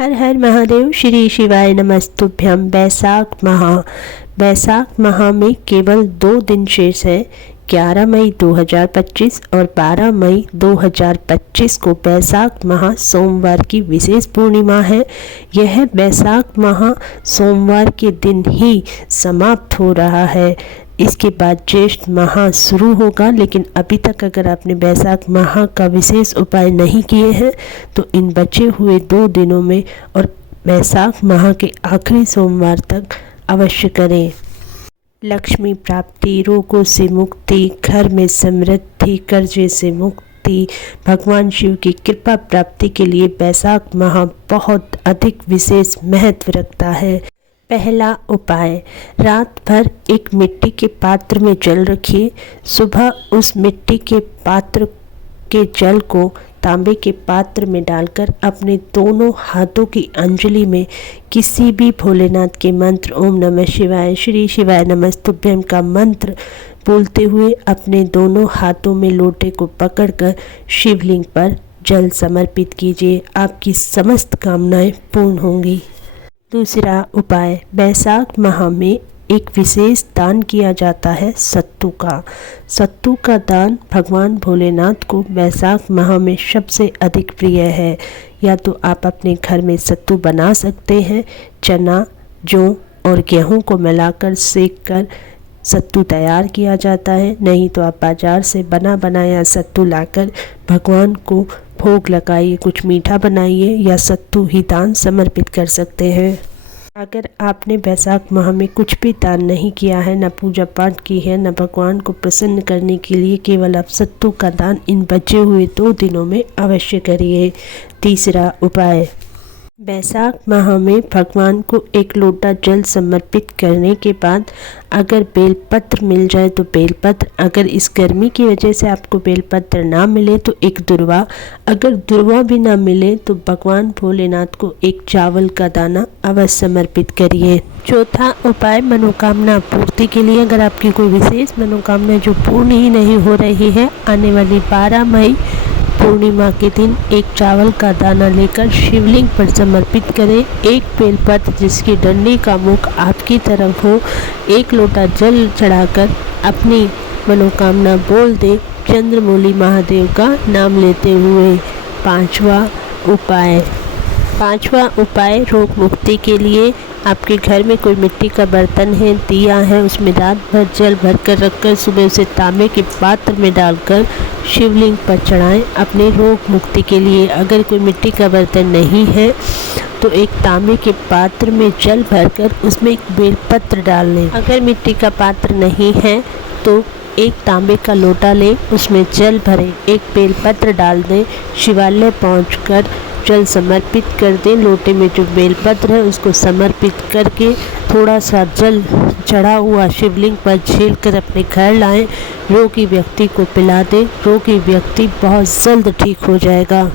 हर हर महादेव। श्री शिवाय नमस्तुभ्यम। बैसाख माह में केवल 2 दिन शेष है। 11 मई 2025 और 12 मई 2025 को बैसाख माह सोमवार की विशेष पूर्णिमा है। यह बैसाख माह सोमवार के दिन ही समाप्त हो रहा है। इसके बाद ज्येष्ठ माह शुरू होगा, लेकिन अभी तक अगर आपने बैसाख माह का विशेष उपाय नहीं किए हैं तो इन बचे हुए 2 दिनों में और बैसाख माह के आखिरी सोमवार तक अवश्य करें। लक्ष्मी प्राप्ति, रोगों से मुक्ति, घर में समृद्धि, कर्जे से मुक्ति, भगवान शिव की कृपा प्राप्ति के लिए बैसाख माह बहुत अधिक विशेष महत्व रखता है। पहला उपाय, रात भर एक मिट्टी के पात्र में जल रखिए। सुबह उस मिट्टी के पात्र के जल को तांबे के पात्र में डालकर अपने दोनों हाथों की अंजलि में किसी भी भोलेनाथ के मंत्र ओम नमः शिवाय, श्री शिवाय नमस्तुभ्यम का मंत्र बोलते हुए अपने दोनों हाथों में लोटे को पकड़कर शिवलिंग पर जल समर्पित कीजिए। आपकी समस्त कामनाएं पूर्ण होंगी। दूसरा उपाय, बैसाख माह में एक विशेष दान किया जाता है सत्तू का। सत्तू का दान भगवान भोलेनाथ को बैसाख माह में सबसे अधिक प्रिय है। या तो आप अपने घर में सत्तू बना सकते हैं। चना, जौ और गेहूं को मिलाकर सेक कर सत्तू तैयार किया जाता है। नहीं तो आप बाज़ार से बना बनाया सत्तू लाकर भगवान को भोग लगाइए, कुछ मीठा बनाइए या सत्तू ही दान समर्पित कर सकते हैं। अगर आपने बैसाख माह में कुछ भी दान नहीं किया है, न पूजा पाठ की है, न भगवान को प्रसन्न करने के लिए, केवल आप सत्तू का दान इन बचे हुए 2 दिनों में अवश्य करिए। तीसरा उपाय, बैसाख माह में भगवान को एक लोटा जल समर्पित करने के बाद अगर बेलपत्र मिल जाए तो बेलपत्र, अगर इस गर्मी की वजह से आपको बेलपत्र ना मिले तो एक दुर्वा, अगर दुर्वा भी ना मिले तो भगवान भोलेनाथ को एक चावल का दाना अवश्य समर्पित करिए। चौथा उपाय, मनोकामना पूर्ति के लिए अगर आपकी कोई विशेष मनोकामना जो पूर्ण ही नहीं हो रही है, आने वाली 12 मई पूर्णिमा के दिन एक चावल का दाना लेकर शिवलिंग पर समर्पित करें। एक बेलपत्र जिसकी डंडी का मुख आपकी तरफ हो, एक लोटा जल चढ़ाकर अपनी मनोकामना बोल दे चंद्रमौली महादेव का नाम लेते हुए। पांचवा उपाय, रोग मुक्ति के लिए आपके घर में कोई मिट्टी का बर्तन है, दिया है, उसमें रात भर जल भर कर रखकर सुबह उसे तांबे के पात्र में डालकर शिवलिंग पर चढ़ाएं अपने रोग मुक्ति के लिए। अगर कोई मिट्टी का बर्तन नहीं है तो एक तांबे के पात्र में जल भरकर उसमें एक बेलपत्र डाल लें। अगर मिट्टी का पात्र नहीं है तो एक तांबे का लोटा लें, उसमें जल भरें, एक बेलपत्र डाल दें, शिवालय पहुंचकर जल समर्पित कर दें। लोटे में जो बेलपत्र है उसको समर्पित करके थोड़ा सा जल चढ़ा हुआ शिवलिंग पर झील कर अपने घर लाएं। रोगी व्यक्ति को पिला दें, रोगी व्यक्ति बहुत जल्द ठीक हो जाएगा।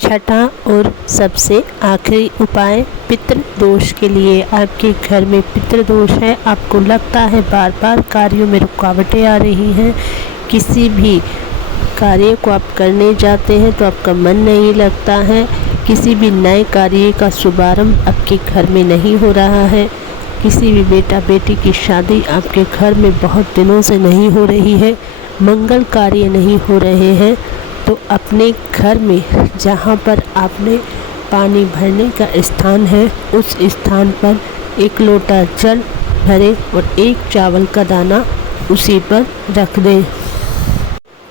छठा और सबसे आखिरी उपाय, पितृदोष के लिए। आपके घर में पितृदोष है, आपको लगता है बार बार कार्यों में रुकावटें आ रही हैं, किसी भी कार्य को आप करने जाते हैं तो आपका मन नहीं लगता है, किसी भी नए कार्य का शुभारंभ आपके घर में नहीं हो रहा है, किसी भी बेटा बेटी की शादी आपके घर में बहुत दिनों से नहीं हो रही है, मंगल कार्य नहीं हो रहे हैं, तो अपने घर में जहाँ पर आपने पानी भरने का स्थान है उस स्थान पर एक लोटा जल भरें और एक चावल का दाना उसी पर रख दें।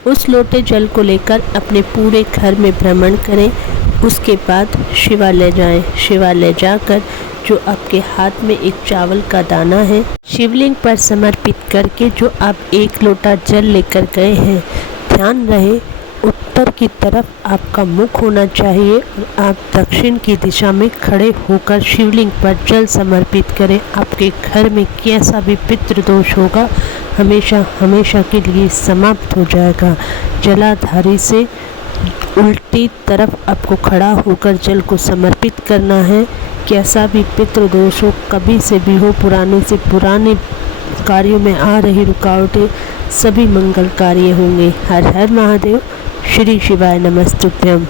उस लोटे जल को लेकर अपने पूरे घर में भ्रमण करें। उसके बाद शिवालय जाएं। शिवालय जाकर जो आपके हाथ में एक चावल का दाना है शिवलिंग पर समर्पित करके जो आप एक लोटा जल लेकर गए हैं, ध्यान रहे उत्तर की तरफ आपका मुख होना चाहिए और आप दक्षिण की दिशा में खड़े होकर शिवलिंग पर जल समर्पित करें। आपके घर में कैसा भी पितृदोष होगा हमेशा हमेशा के लिए समाप्त हो जाएगा। जलाधारी से उल्टी तरफ आपको खड़ा होकर जल को समर्पित करना है। कैसा भी पितृदोष हो, कभी से भी हो, पुराने से पुराने कार्यों में आ रही रुकावटें सभी मंगल कार्य होंगे। हर हर महादेव। श्री शिवाय नमस्तुभ्यम।